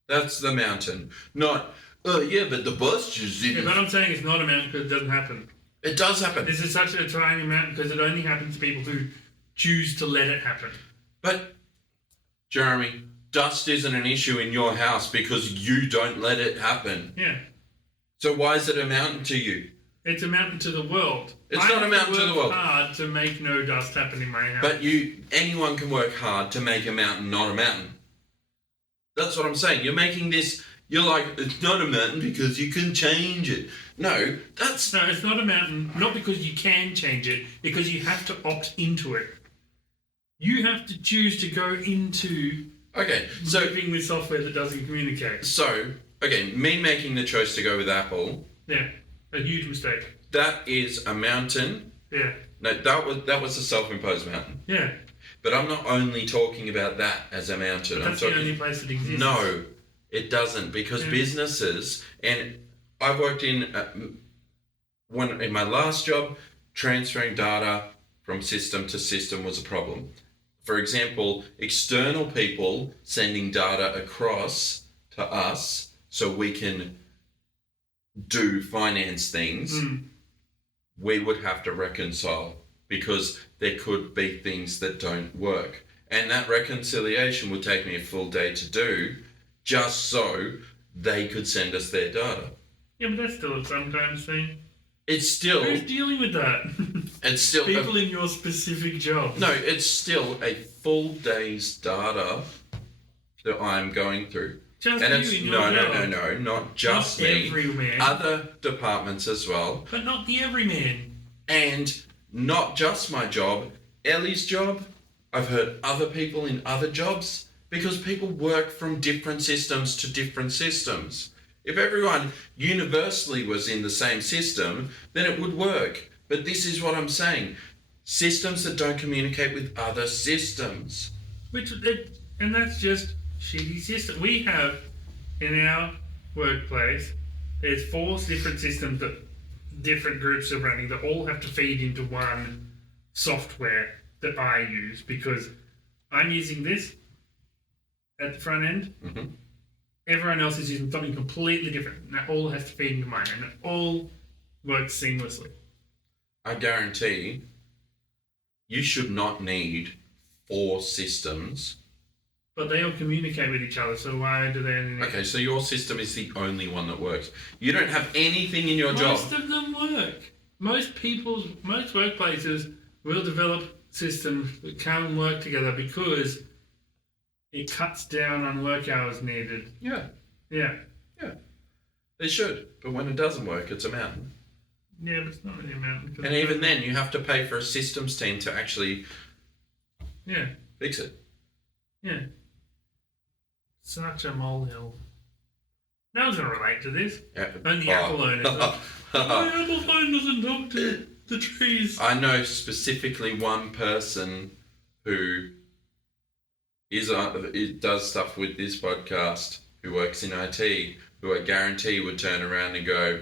That's the mountain. Not, oh yeah, but the boss just didn't. Yeah, but I'm saying it's not a mountain because it doesn't happen. It does happen. This is such a tiny mountain because it only happens to people who choose to let it happen. But, Jeremy, dust isn't an issue in your house because you don't let it happen. Yeah. So why is it a mountain to you? It's a mountain to the world. It's not a mountain to the world. I have to work hard to make no dust happen in my house. But anyone can work hard to make a mountain not a mountain. That's what I'm saying. You're making this, you're like, it's not a mountain because you can change it. No, it's not a mountain, not because you can change it, because you have to opt into it. You have to choose to go into living with software that doesn't communicate. So, me making the choice to go with Apple. Yeah, a huge mistake. That is a mountain. Yeah. No, that was a self-imposed mountain. Yeah. But I'm not only talking about that as a mountain. But that's the only place it exists. No, it doesn't, because businesses, and I've worked in my last job, transferring data from system to system was a problem. For example, external people sending data across to us so we can do finance things, we would have to reconcile because there could be things that don't work. And that reconciliation would take me a full day to do just so they could send us their data. Yeah, but that's still a sometimes thing. It's still... Who's dealing with that? It's still... People in your specific job. No, it's still a full day's data that I'm going through. Just and you it's in your job. No, not just not me. Everyman. Other departments as well. But not the everyman. And not just my job, Ellie's job. I've heard other people in other jobs because people work from different systems to different systems. If everyone universally was in the same system, then it would work. But this is what I'm saying. Systems that don't communicate with other systems. And that's just shitty system. We have in our workplace, there's 4 different systems that different groups are running that all have to feed into one software that I use because I'm using this at the front end. Mm-hmm. Everyone else is using something completely different. And that all has to feed into mine, and it all works seamlessly. I guarantee you should not need 4 systems. But they all communicate with each other, so why do they only need... Okay, so your system is the only one that works. You don't have anything in your job. Most of them work. Most workplaces will develop systems that can work together because it cuts down on work hours needed. Yeah. Yeah. Yeah. They should. But when it doesn't work, it's a mountain. Yeah, but it's not really a mountain. And even then, you have to pay for a systems team to actually fix it. Yeah. Such a molehill. No one's going to relate to this. Only Apple owners. My Apple phone doesn't talk to the trees. I know specifically one person who does stuff with this podcast, who works in IT, who I guarantee would turn around and go,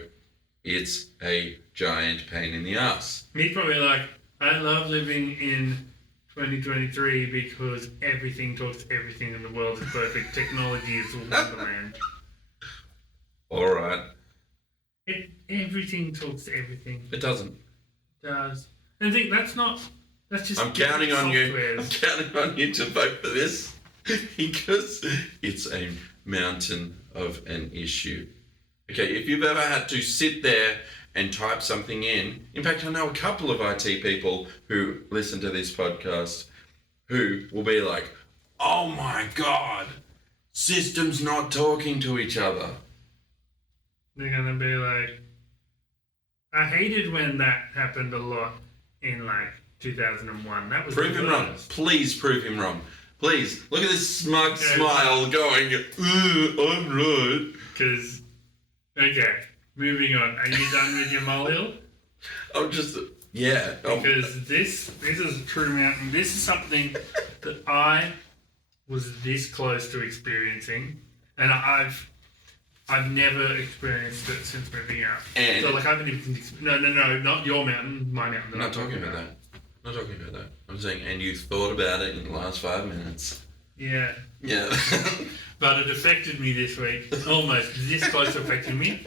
it's a giant pain in the ass. He's probably like, I love living in 2023 because everything talks to everything in the world is perfect. Technology is a wonderland. All right. Everything talks to everything. It doesn't. It does. And I think that's just... I'm counting on you. softwares. I'm counting on you to vote for this because it's a mountain of an issue. Okay, if you've ever had to sit there and type something in fact, I know a couple of IT people who listen to this podcast who will be like, oh my God, systems not talking to each other. They're going to be like... I hated when that happened a lot in 2001. That was Prove him wrong. Please prove him wrong. Please, look at this smug smile going, I'm right. Because, okay, moving on. Are you done with your molehill? I'm just, yeah. Because this is a true mountain. This is something that I was this close to experiencing, and I've never experienced it since moving out. And so I haven't even... No, not your mountain, my mountain. I'm not talking about that. I'm saying, and you thought about it in the last 5 minutes. Yeah. Yeah. But it affected me this week. Almost this close to affecting me.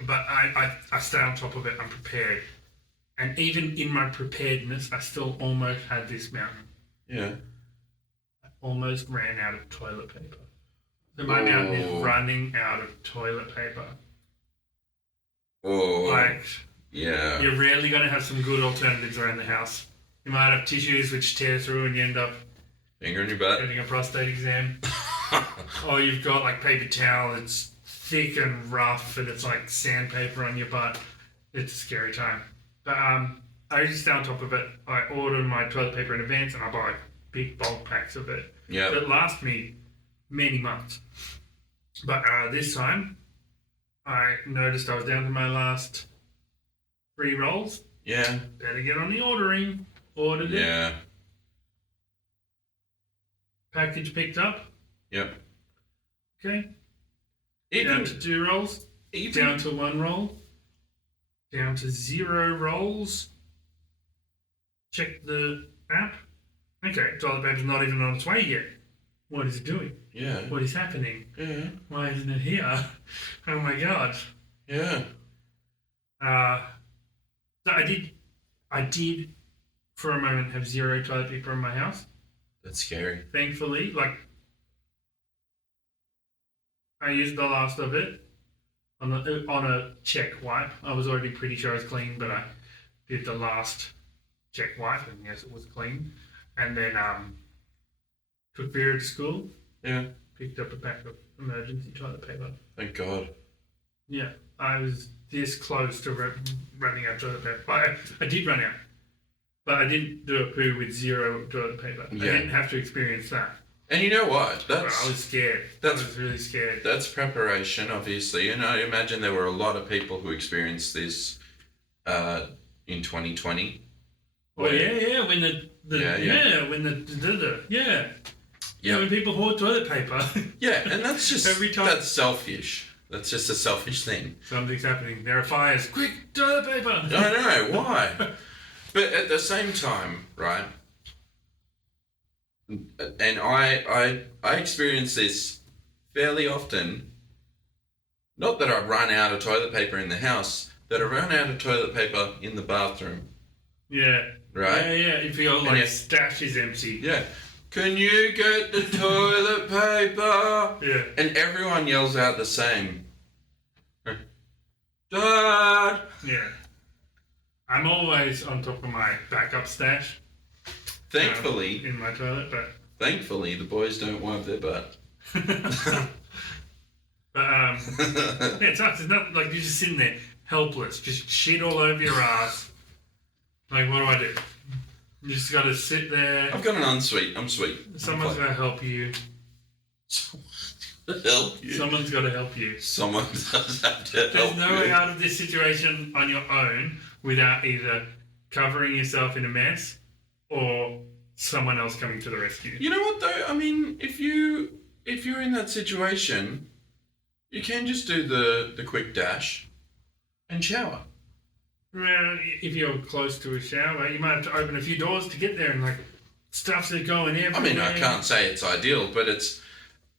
But I stay on top of it. I'm prepared. And even in my preparedness, I still almost had this mountain. Yeah. I almost ran out of toilet paper. So my mountain is running out of toilet paper. Oh. Yeah. You're rarely going to have some good alternatives around the house. You might have tissues which tear through and you end up finger in your butt. getting a prostate exam. Or you've got paper towel, it's thick and rough and it's like sandpaper on your butt. It's a scary time. But I usually stay on top of it. I order my toilet paper in advance and I buy big bulk packs of it. Yeah. That last me many months. But this time, I noticed I was down to my last 3 rolls. Yeah. Better get on the ordering. Ordered it. Yeah. Package picked up. Yep. Okay. Even Down to 2 rolls. Down to 1 roll. Down to 0 rolls. Check the app. Okay, toilet paper's not even on its way yet. What is it doing? Yeah. What is happening? Yeah. Why isn't it here? Oh my god. Yeah. So I did for a moment have 0 toilet paper in my house. That's scary. Thankfully, I used the last of it on a check wipe. I was already pretty sure it was clean, but I did the last check wipe, and yes, it was clean. And then took Vera to school. Yeah. Picked up a pack of emergency toilet paper. Thank God. Yeah, I was this close to running out of toilet paper. I did run out, but I didn't do a poo with 0 toilet paper. Yeah. I didn't have to experience that. And you know what? I was scared. I was really scared. That's preparation, obviously. And I imagine there were a lot of people who experienced this in 2020. Well, yeah, when when people hoard toilet paper. Yeah, and that's just every time. That's selfish. That's just a selfish thing. Something's happening. There are fires. Quick, toilet paper. I know why, but at the same time, right? And I experience this fairly often. Not that I run out of toilet paper in the house, that I run out of toilet paper in the bathroom. Yeah. Right? Yeah. If your stash is empty. Yeah. Can you get the toilet paper? Yeah. And everyone yells out the same. Dad! Yeah. I'm always on top of my backup stash. Thankfully. In my toilet, but... Thankfully, the boys don't wipe their butt. But, yeah, it sucks. It's not like you're just sitting there, helpless, just shit all over your ass. Like, what do I do? You just got to sit there. I've got an ensuite. I'm sweet. Someone's got to help you. Help you. Someone's got to help you. Someone does have to help you. There's no way out of this situation on your own without either covering yourself in a mess or someone else coming to the rescue. You know what though? I mean, if you're in that situation, you can just do the quick dash and shower. Well, if you're close to a shower, you might have to open a few doors to get there, and like stuff's going everywhere. I mean, I can't say it's ideal, but it's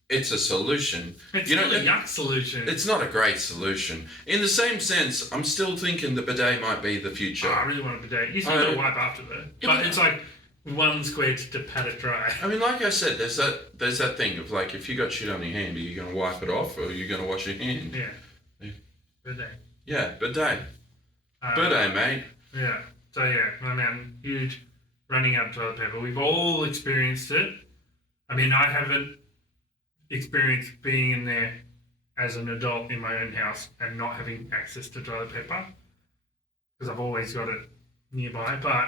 a solution. It's not a yuck solution. It's not a great solution. In the same sense, I'm still thinking the bidet might be the future. Oh, I really want a bidet. You still got to wipe after that. But it's like one square to pat it dry. I mean, like I said, there's that thing of like, if you got shit on your hand, are you going to wipe it off or are you going to wash your hand? Yeah. Bidet. Yeah, bidet. Bidet, mate. Yeah. So yeah, I mean, huge running out of toilet paper. We've all experienced it. I mean, I haven't experienced being in there as an adult in my own house and not having access to toilet paper because I've always got it nearby, but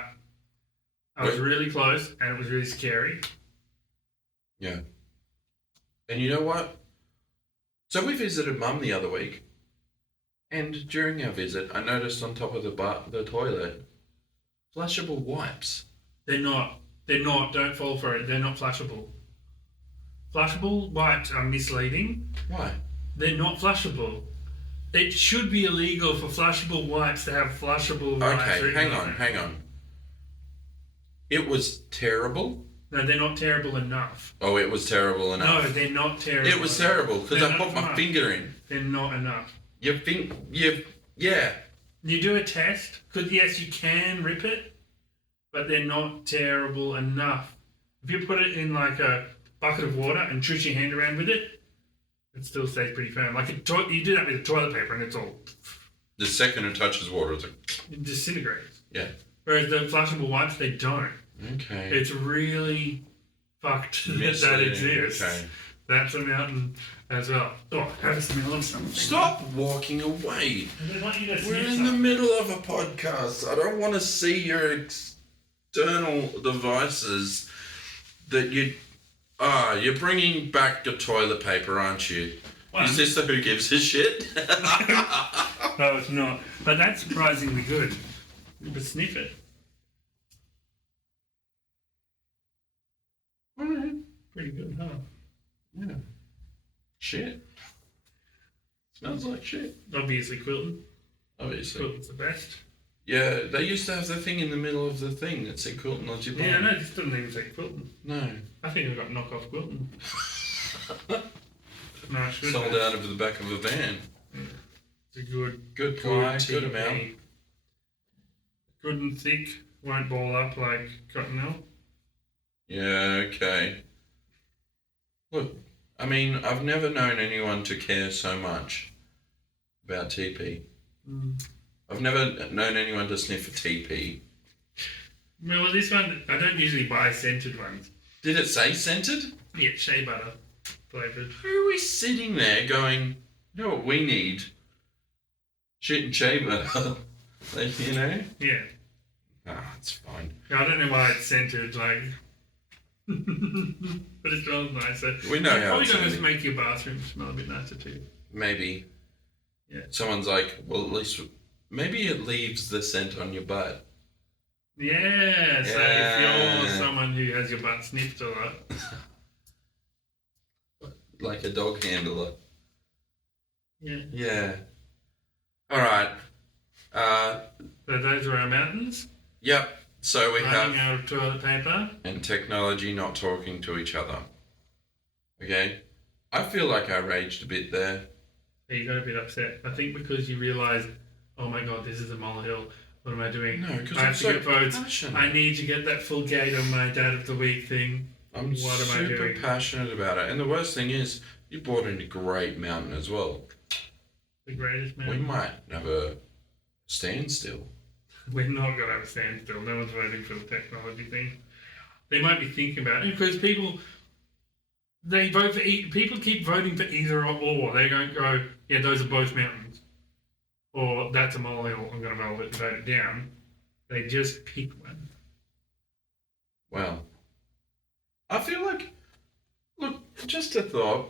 I was really close and it was really scary. Yeah. And you know what? So we visited Mum the other week, and during our visit, I noticed on top of the toilet, flushable wipes. They're not. Don't fall for it. They're not flushable. Flushable wipes are misleading. Why? They're not flushable. It should be illegal for flushable wipes to have flushable wipes. Okay, hang on. It was terrible. No, they're not terrible enough. Oh, it was terrible enough. No, they're not terrible. It was terrible because I put my finger in. They're not enough. Yeah. You do a test, because yes, you can rip it, but they're not terrible enough. If you put it in like a bucket of water and twist your hand around with it, it still stays pretty firm. Like you do that with toilet paper and it's all... The second it touches water, it's like... It disintegrates. Yeah. Whereas the flushable wipes, they don't. Okay. It's really fucked that exists. Okay. That's a mountain as well. Oh, have a smell of something. Stop walking away. They want you to We're in the middle of a podcast. I don't want to see your external devices that you're bringing back the toilet paper, aren't you? What? Is this the Who Gives a Shit? No, it's not. But that's surprisingly good. But sniff it. Alright. Pretty good, huh? Yeah. Shit. Smells like shit. Obviously Quilton. Obviously. Quilton's the best. Yeah, they used to have the thing in the middle of the thing that said Quilton on your Yeah, no, this doesn't even say Quilton. No. I think I've got knockoff Quilton. No, it's good. Sold out of the back of a van. Yeah. It's a good ply, good TP. amount. Good and thick, won't ball up like cottonelle. Yeah, okay. Look, I mean, I've never known anyone to care so much about TP. I've never known anyone to sniff a TP. Well, this one, I don't usually buy scented ones. Did it say scented? Yeah, shea butter flavoured. Who is sitting there going, you know what we need? Shit and shea butter. Like, you know? Yeah. Ah, it's fine. I don't know why it's scented, like... But it smells nicer. We know how Probably it's going to ending. make your bathroom smell a bit nicer too. Maybe. Yeah. Someone's like, well, at least maybe it leaves the scent on your butt. Yeah, so Yeah. if you're someone who has your butt sniffed a lot, Like a dog handler. yeah. Yeah. All right. So those are our mountains. Yep. So we Running have out of toilet paper. and technology not talking to each other. Okay. I feel like I raged a bit there. Yeah, you got a bit upset. I think because you realised, oh my god, this is a molehill. What am I doing? No, because I I'm have to so get votes. passionate. I need to get that full gate on my Dad of the Week thing. I'm What am I super doing? passionate about it. And the worst thing is, you brought in a great mountain as well. The greatest man. We might have a standstill. We're not going to have a standstill. No one's voting for the technology thing. They might be thinking about it because people people keep voting for either or. They don't go, yeah, those are both mountains, or that's a molehill. I'm going to vote it down. They just pick one. Well, I feel like, look, just a thought.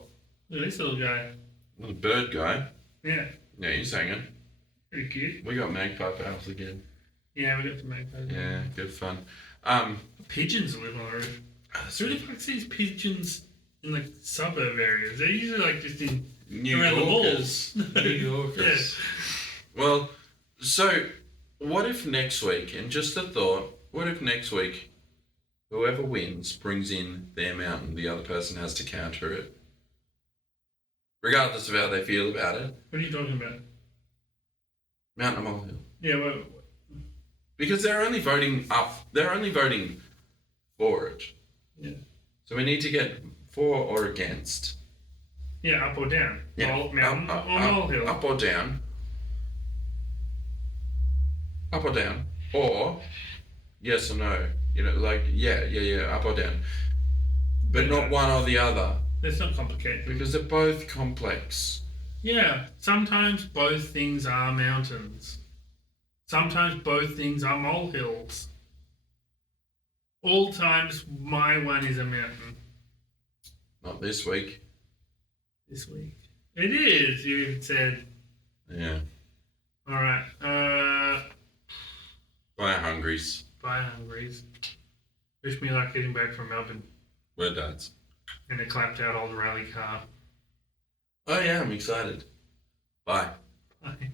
Look at this little guy. Little bird guy. Yeah, Yeah, he's hanging. pretty cute. We got magpie pals again. Yeah, we got some magpies. Yeah, good fun. Pigeons live on the roof. That's Who the fuck sees pigeons in like suburb areas? They're usually like just in New around the Yorkers. malls. New Yorkers. Well, so what if next week, and just a thought, what if next week whoever wins brings in their mountain, the other person has to counter it? Regardless of how they feel about it. What are you talking about? Mountain or molehill. Yeah, well, Because they're only voting for it. yeah. So we need to get for or against. Yeah, up or down. Yeah. Mountain or molehill. Up or down. Up or down. Or yes or no. You know, like yeah, up or down. But not one or the other. It's not complicated. Because they're both complex. Yeah, sometimes both things are mountains. Sometimes both things are molehills. All times my one is a mountain. Not this week. This week. It is, you even said. Yeah. Alright, Bye, Hungries. bye Hungries. Wish me luck getting back from Melbourne We're dads. in a clapped out old rally car. Oh yeah, I'm excited. Bye. Bye.